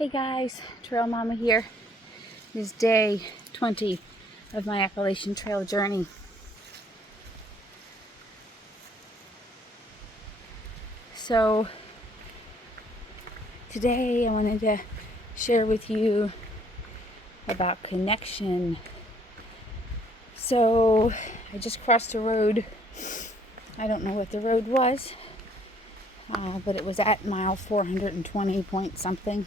Hey guys, Trail Mama here. This is day 20 of my Appalachian Trail journey. So today I wanted to share with you about connection. So I just crossed a road. I don't know what the road was, but it was at mile 420 point something.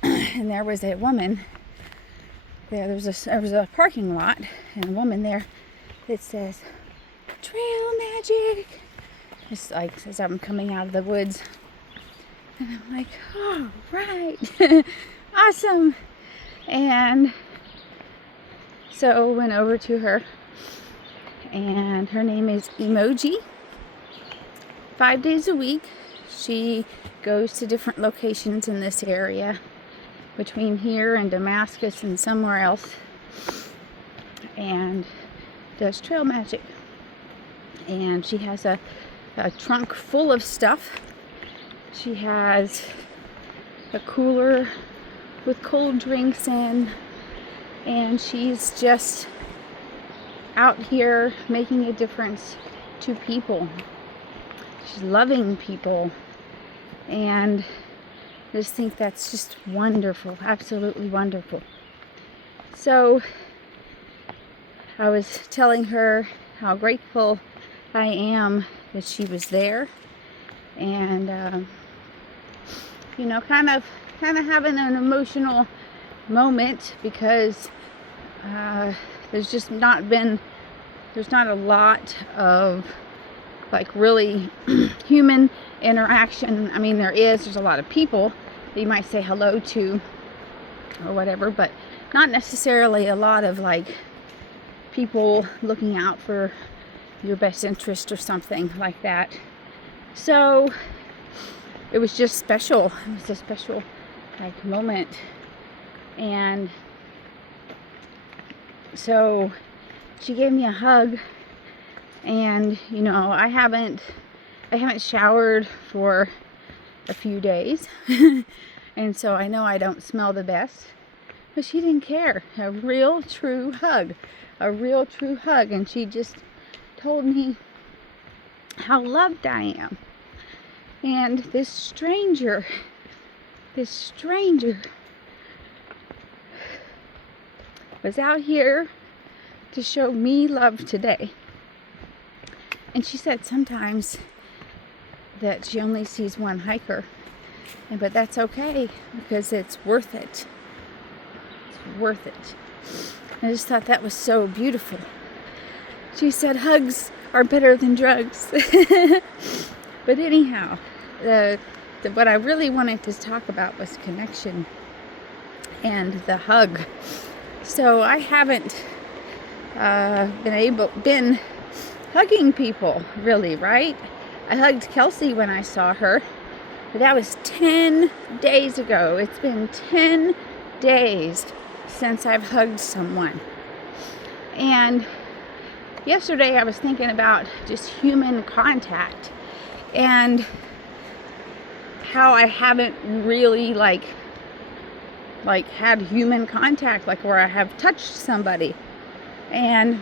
And there was a woman there. There was a parking lot, and a woman there that says, "Trail magic." It's like as I'm coming out of the woods, and I'm like, "Oh, right, awesome!" And so went over to her, and her name is Emoji. 5 days a week, she goes to different locations in this area, between here and Damascus and somewhere else, and does trail magic. And she has a trunk full of stuff. She has a cooler with cold drinks in, and she's just out here making a difference to people. She's loving people, and I just think that's just wonderful, absolutely wonderful. So I was telling her how grateful I am that she was there, and kind of having an emotional moment because there's not a lot of like really human interaction. I mean, there's a lot of people that you might say hello to or whatever, but not necessarily a lot of like people looking out for your best interest or something like that. So it was just special. It was a special like moment. And so she gave me a hug, and I haven't showered for a few days and so I know I don't smell the best, but she didn't care. A real true hug, and she just told me how loved I am. And this stranger was out here to show me love today. And she said sometimes that she only sees one hiker, but that's okay because it's worth it. It's worth it. I just thought that was so beautiful. She said hugs are better than drugs. But anyhow, what I really wanted to talk about was connection and the hug. So I haven't been hugging people really, right? I hugged Kelsey when I saw her, but that was 10 days ago. It's been 10 days since I've hugged someone. And yesterday I was thinking about just human contact and how I haven't really like had human contact, like where I have touched somebody. And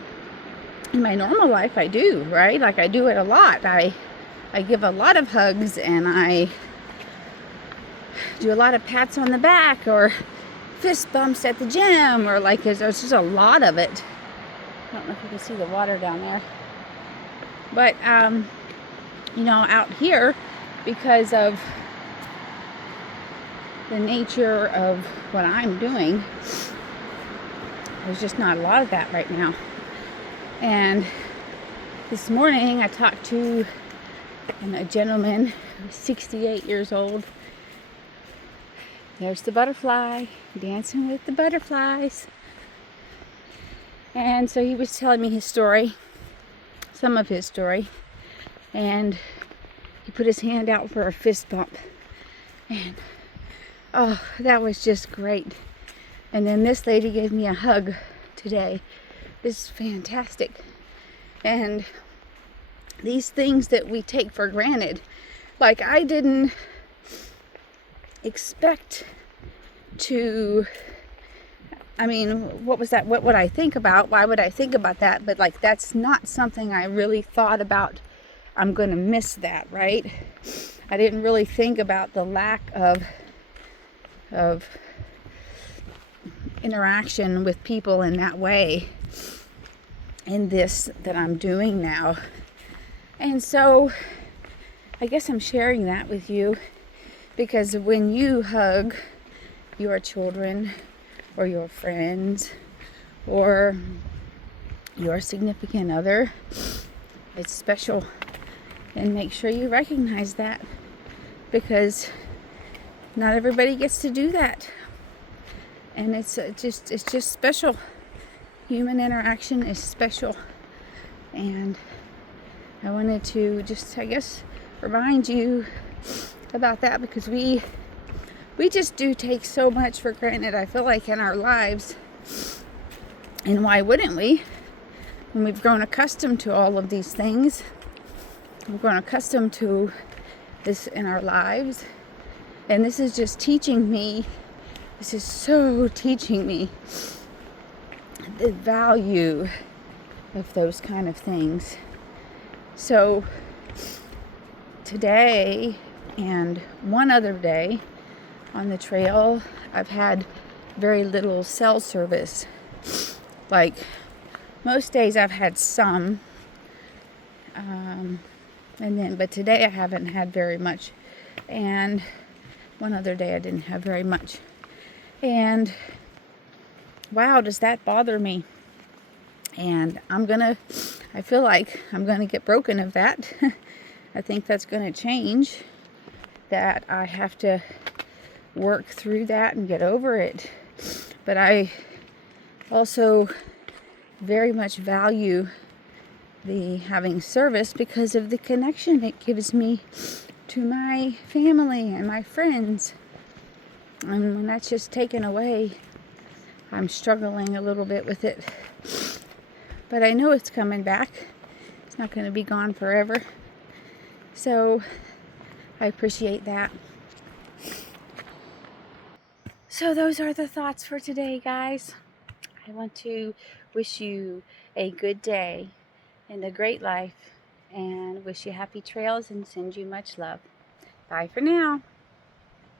in my normal life I do, right? Like I do it a lot. I give a lot of hugs, and I do a lot of pats on the back or fist bumps at the gym, or like there's just a lot of it. I don't know if you can see the water down there, but out here, because of the nature of what I'm doing, there's just not a lot of that right now. And this morning I talked to a gentleman who's 68 years old. There's the butterfly, dancing with the butterflies. And so he was telling me his story, some of his story, and he put his hand out for a fist bump. And oh, that was just great. And then this lady gave me a hug today. This is fantastic. And these things that we take for granted, like I didn't expect to, I mean, what was that? What would I think about? Why would I think about that? But like, that's not something I really thought about. I'm going to miss that, right? I didn't really think about the lack of interaction with people in that way in this that I'm doing now. And so I guess I'm sharing that with you because when you hug your children or your friends or your significant other, it's special. And make sure you recognize that, because not everybody gets to do that. And it's just special. Human interaction is special. And I wanted to just, I guess, remind you about that, because we just do take so much for granted, I feel like, in our lives. And why wouldn't we? When we've grown accustomed to all of these things, we've grown accustomed to this in our lives. And this is just teaching me, this is so teaching me the value of those kind of things. So today and one other day on the trail, I've had very little cell service. Like, most days I've had some, but today I haven't had very much, and one other day I didn't have very much. And wow, does that bother me? And I feel like I'm gonna get broken of that. I think that's gonna change, that I have to work through that and get over it. But I also very much value the having service because of the connection it gives me to my family and my friends. And when that's just taken away, I'm struggling a little bit with it. But I know it's coming back. It's not going to be gone forever. So I appreciate that. So those are the thoughts for today, guys. I want to wish you a good day and a great life, and wish you happy trails and send you much love. Bye for now.